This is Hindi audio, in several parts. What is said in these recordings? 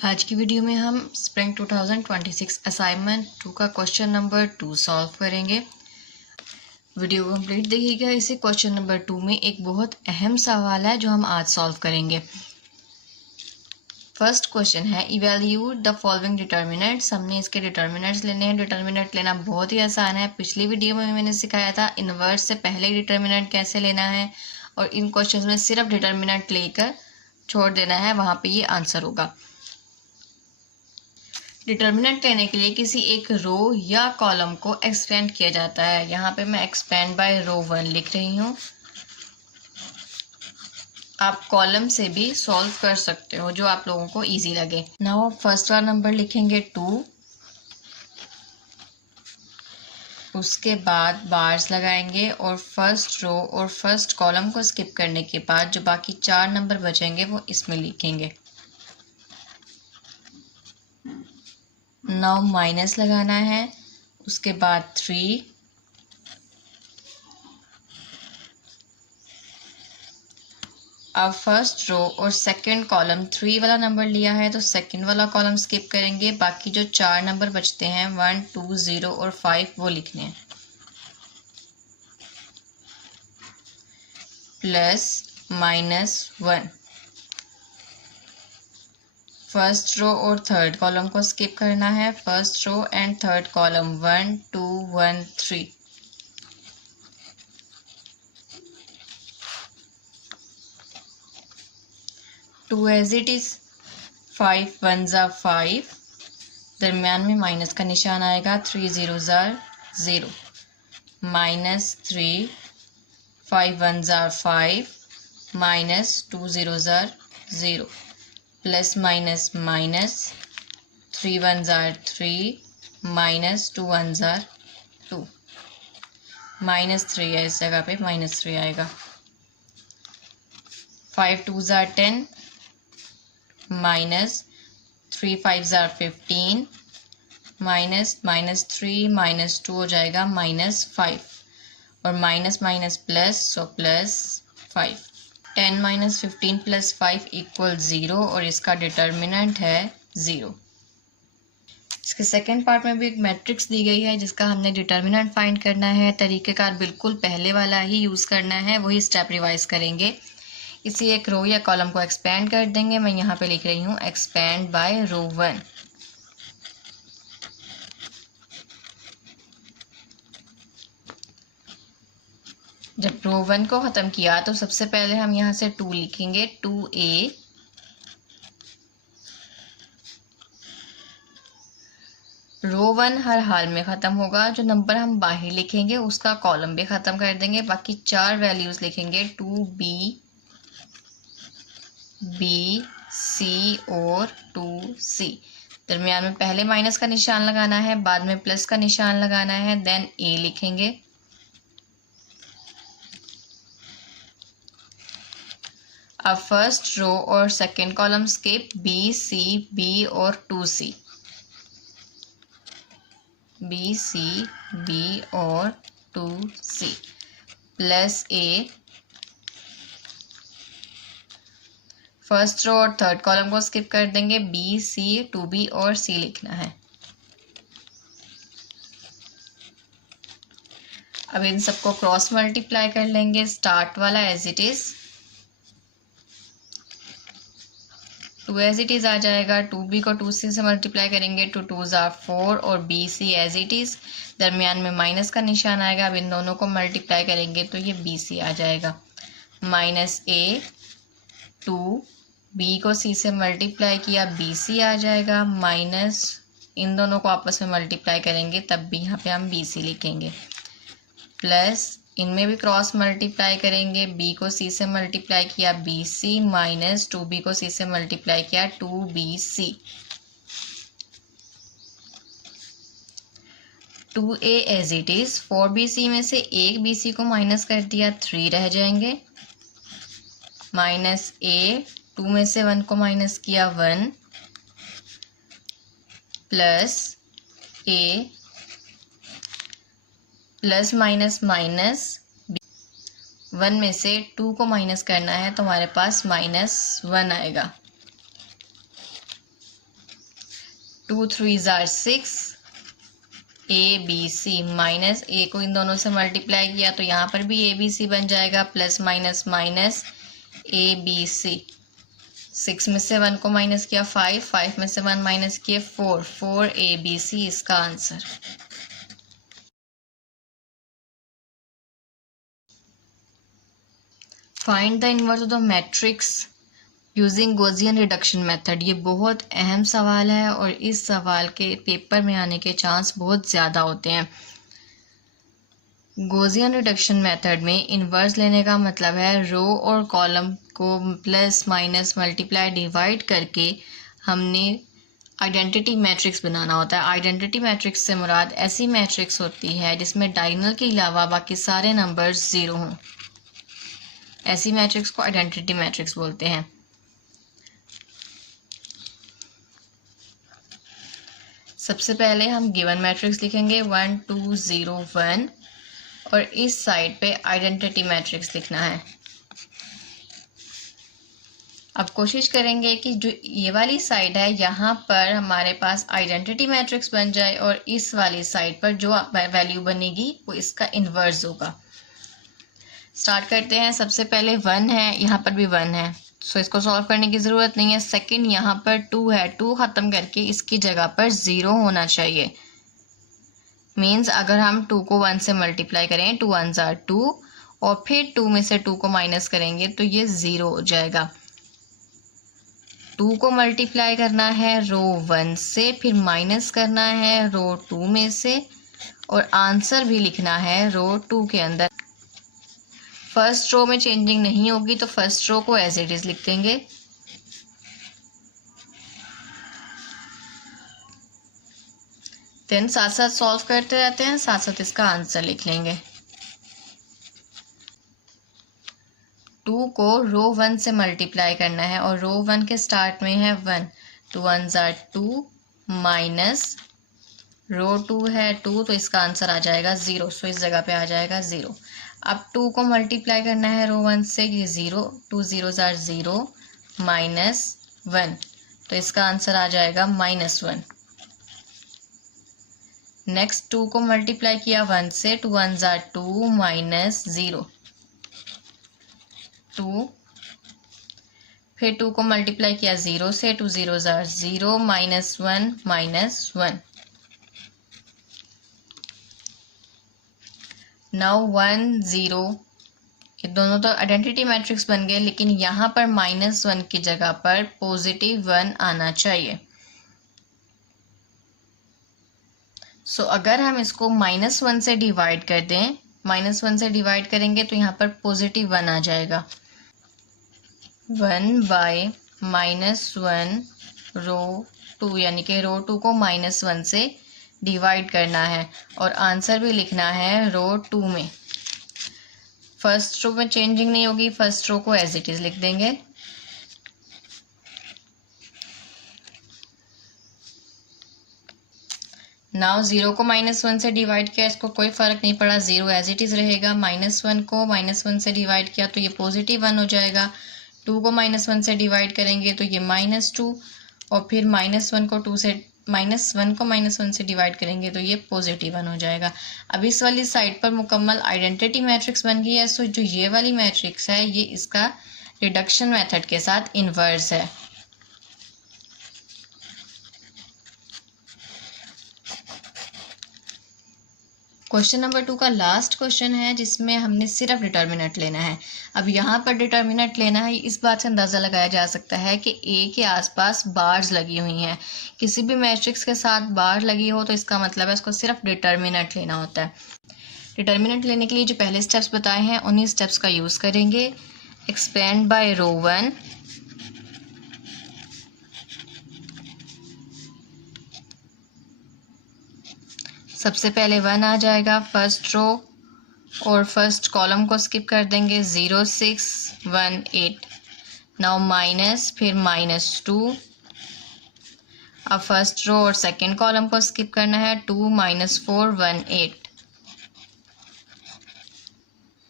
आज की वीडियो में हम स्प्रिंग 2026 असाइनमेंट 2 का क्वेश्चन नंबर 2 सॉल्व करेंगे। वीडियो को कंप्लीट देखिएगा। इसी क्वेश्चन नंबर 2 में एक बहुत अहम सवाल है जो हम आज सॉल्व करेंगे। फर्स्ट क्वेश्चन है इवैल्यूएट द फॉलोइंग डिटर्मिनेंट्स। हमने इसके डिटर्मिनेंट्स लेने हैं। डिटर्मिनेंट लेना बहुत ही आसान है। पिछली वीडियो में मैंने सिखाया था इनवर्स से पहले डिटर्मिनेंट कैसे लेना है और इन क्वेश्चन में सिर्फ डिटर्मिनेंट लेकर छोड़ देना है, वहाँ पे ये आंसर होगा। डिटर्मिनेंट लेने के लिए किसी एक रो या कॉलम को एक्सपेंड किया जाता है। यहाँ पे मैं एक्सपेंड बाय रो 1 लिख रही हूँ। आप कॉलम से भी सॉल्व कर सकते हो जो आप लोगों को इजी लगे। नाउ फर्स्ट वाला नंबर लिखेंगे 2, उसके बाद बार्स लगाएंगे और फर्स्ट रो और फर्स्ट कॉलम को स्किप करने के बाद जो बाकी 4 नंबर बचेंगे वो इसमें लिखेंगे। नाउ माइनस लगाना है, उसके बाद 3, अब फर्स्ट रो और सेकंड कॉलम 3 वाला नंबर लिया है तो सेकंड वाला कॉलम स्किप करेंगे। बाकी जो 4 नंबर बचते हैं 1, 2, 0 और 5 वो लिखने हैं। प्लस -1, फर्स्ट रो और थर्ड कॉलम को स्किप करना है। First row and third column 1, 2, 1, 3। To as it is, 5 1 ज़ा 5, दरमियान में माइनस का निशान आएगा। 3 0 ज़ा 0, -3, 5 1 ज़ा 5, -2 0 ज़ा 0, प्लस माइनस माइनस, 3 1 ज़ा 3, -2 1 ज़ा 2, -3 है इस जगह पे, -3 आएगा। 5 2 ज़ा 10, -3 5 ज़ा 15, -3 हो जाएगा -5 और माइनस प्लस, सो +5। 10 - 15 + 5 = 0 और इसका डिटर्मिनेंट है 0। इसके सेकेंड पार्ट में भी एक मैट्रिक्स दी गई है जिसका हमने डिटर्मिनेंट फाइंड करना है। तरीक़ेकार बिल्कुल पहले वाला ही यूज़ करना है, वही स्टेप रिवाइज करेंगे। इसी एक रो या कॉलम को एक्सपेंड कर देंगे। मैं यहाँ पे लिख रही हूँ एक्सपेंड बाय रो 1। जब रो 1 को ख़त्म किया तो सबसे पहले हम यहाँ से 2 लिखेंगे, 2a, रो 1 हर हाल में ख़त्म होगा। जो नंबर हम बाहर लिखेंगे उसका कॉलम भी ख़त्म कर देंगे। बाकी 4 वैल्यूज़ लिखेंगे, 2b, b, c और 2c। दरमियान में पहले माइनस का निशान लगाना है, बाद में प्लस का निशान लगाना है, देन a लिखेंगे। अब फर्स्ट रो और second column skip, b, c, b और 2c, b, c, b और 2c, plus a। First row और थर्ड कॉलम को स्किप कर देंगे, b, c, 2b और c लिखना है। अब इन सबको क्रॉस मल्टीप्लाई कर लेंगे। स्टार्ट वाला as it is, 2 as it is आ जाएगा। 2b को 2c से मल्टीप्लाई करेंगे, 2 2 ज़ा 4 और bc एज इट इज। दरमियान में माइनस का निशान आएगा। अब इन दोनों को मल्टीप्लाई करेंगे तो ये bc आ जाएगा। -a, 2, b को c से मल्टीप्लाई किया, bc आ जाएगा। माइनस, इन दोनों को आपस में मल्टीप्लाई करेंगे तब भी यहाँ पे हम bc लिखेंगे। प्लस, इनमें भी क्रॉस मल्टीप्लाई करेंगे, b को c से मल्टीप्लाई किया, bc, माइनस 2b को c से मल्टीप्लाई किया, 2bc। 2a as it is, 4bc में से एक bc को माइनस कर दिया, 3 रह जाएंगे। -a, 2 में से 1 को माइनस किया, 1, plus a, plus minus minus, 1 में से 2 को माइनस करना है तो हमारे पास -1 आएगा। 2 3s are 6, ABC माइनस ए को इन दोनों से मल्टीप्लाई किया तो यहाँ पर भी ABC बन जाएगा, प्लस माइनस माइनस ABC। 6 में से 1 को माइनस किया 5, 5 में से 1 माइनस किया 4, 4ABC इसका answer. Find the inverse of the matrix using Gaussian reduction method. ये बहुत अहम सवाल है और इस सवाल के पेपर में आने के चांस बहुत ज़्यादा होते हैं। गॉसियन रिडक्शन मेथड में इनवर्स लेने का मतलब है रो और कॉलम को प्लस माइनस मल्टीप्लाई डिवाइड करके हमने आइडेंटिटी मैट्रिक्स बनाना होता है। आइडेंटिटी मैट्रिक्स से मुराद ऐसी मैट्रिक्स होती है जिसमें डायगोनल के अलावा बाकी सारे नंबर्स ज़ीरो हों। ऐसी मैट्रिक्स को आइडेंटिटी मैट्रिक्स बोलते हैं। सबसे पहले हम गिवन मैट्रिक्स लिखेंगे 1 2 0 1 और इस साइड पे आइडेंटिटी मैट्रिक्स लिखना है। अब कोशिश करेंगे कि जो ये वाली साइड है यहाँ पर हमारे पास आइडेंटिटी मैट्रिक्स बन जाए और इस वाली साइड पर जो वैल्यू बनेगी वो इसका इन्वर्स होगा। स्टार्ट करते हैं। सबसे पहले 1 है, यहाँ पर भी 1 है, सो इसको सॉल्व करने की ज़रूरत नहीं है। सेकंड यहाँ पर 2 है, 2 ख़त्म करके इसकी जगह पर 0 होना चाहिए। मीन्स अगर हम 2 को 1 से मल्टीप्लाई करें 2 1s are 2 और फिर 2 में से 2 को माइनस करेंगे तो ये 0 हो जाएगा। 2 को मल्टीप्लाई करना है रो 1 से, फिर माइनस करना है रो 2 में से और आंसर भी लिखना है रो 2 के अंदर। फर्स्ट रो में चेंजिंग नहीं होगी तो फर्स्ट रो को एज इट इज लिख देंगे। देन साथ साथ सॉल्व करते रहते हैं, साथ साथ इसका आंसर लिख लेंगे। 2 को रो 1 से मल्टीप्लाई करना है और रो 1 के स्टार्ट में है 1, 2 1s are 2 माइनस रो 2 है 2 तो इसका आंसर आ जाएगा 0, सो इस जगह पे आ जाएगा 0। अब 2 को मल्टीप्लाई करना है रो 1 से, ये 0, 2 0s are 0 माइनस 1 तो इसका आंसर आ जाएगा -1। नेक्स्ट 2 को मल्टीप्लाई किया 1 से, 2 1s are 2 माइनस 0, 2, फिर 2 को मल्टीप्लाई किया 0 से, 2 0s are 0 -1 -1। नाउ 1 0, ये दोनों तो आइडेंटिटी मैट्रिक्स बन गए, लेकिन यहाँ पर -1 की जगह पर +1 आना चाहिए। सो अगर हम इसको -1 से डिवाइड कर दें, -1 से डिवाइड करेंगे तो यहाँ पर +1 आ जाएगा। 1/-1 रो 2 यानी कि रो 2 को -1 से डिवाइड करना है और आंसर भी लिखना है रो 2 में। फर्स्ट रो में चेंजिंग नहीं होगी, फर्स्ट रो को एज इट इज लिख देंगे। नाउ 0 को -1 से डिवाइड किया, इसको कोई फर्क नहीं पड़ा, 0 एज इट इज रहेगा। -1 को -1 से डिवाइड किया तो ये +1 हो जाएगा। 2 को -1 से डिवाइड करेंगे तो ये -2 और फिर -1 को 2 से -1 से डिवाइड करेंगे तो ये +1 हो जाएगा। अब इस वाली साइड पर मुकम्मल आइडेंटिटी मैट्रिक्स बन गई है। सो जो ये वाली मैट्रिक्स है ये इसका रिडक्शन मेथड के साथ इन्वर्स है। क्वेश्चन नंबर 2 का लास्ट क्वेश्चन है जिसमें हमने सिर्फ डिटर्मिनेंट लेना है। अब यहाँ पर डिटर्मिनेंट लेना है, इस बात से अंदाज़ा लगाया जा सकता है कि ए के आसपास बार्स लगी हुई हैं। किसी भी मैट्रिक्स के साथ बार लगी हो तो इसका मतलब है इसको सिर्फ डिटर्मिनेंट लेना होता है। डिटर्मिनेंट लेने के लिए जो पहले स्टेप्स बताए हैं उन्हीं स्टेप्स का यूज़ करेंगे। एक्सपेंड बाय रो 1, सबसे पहले 1 आ जाएगा फर्स्ट रो और फर्स्ट कॉलम को स्किप कर देंगे 0 6 1 8। नाउ माइनस, फिर -2। अब फर्स्ट रो और सेकंड कॉलम को स्किप करना है 2 -4 1 8।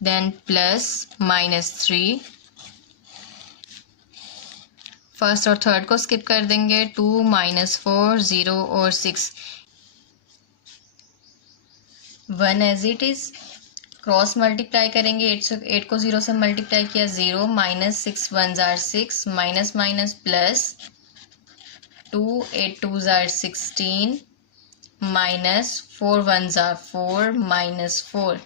Then plus -3। फर्स्ट और थर्ड को स्किप कर देंगे। 2 -4 0 और 6 1 as it is. Cross multiply करेंगे, 8 को 0 से मल्टीप्लाई किया 0 -6 1 jar 6 minus minus plus 2 8 2 jar 16 minus 4 1 jar 4 -4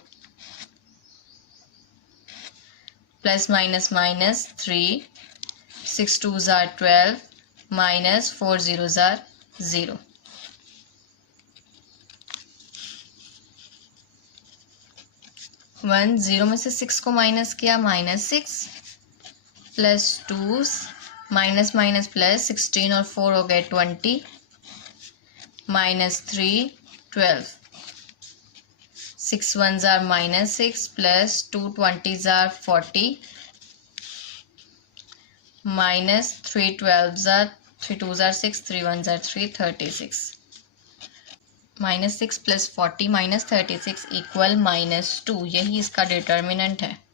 plus minus minus 3 6 2 jar 12 minus 4 0 jar 0। 1 0 में से 6 को माइनस किया -6 प्लस 2 माइनस माइनस प्लस 16 और 4 हो गए 20 -3 12 6 1 jar -6 plus 2 20 jar 40 -3 12 jar 3 2 jar 6 3 1 jar 3 36 -6 + 40 -36 = -2। यही इसका डिटर्मिनेंट है।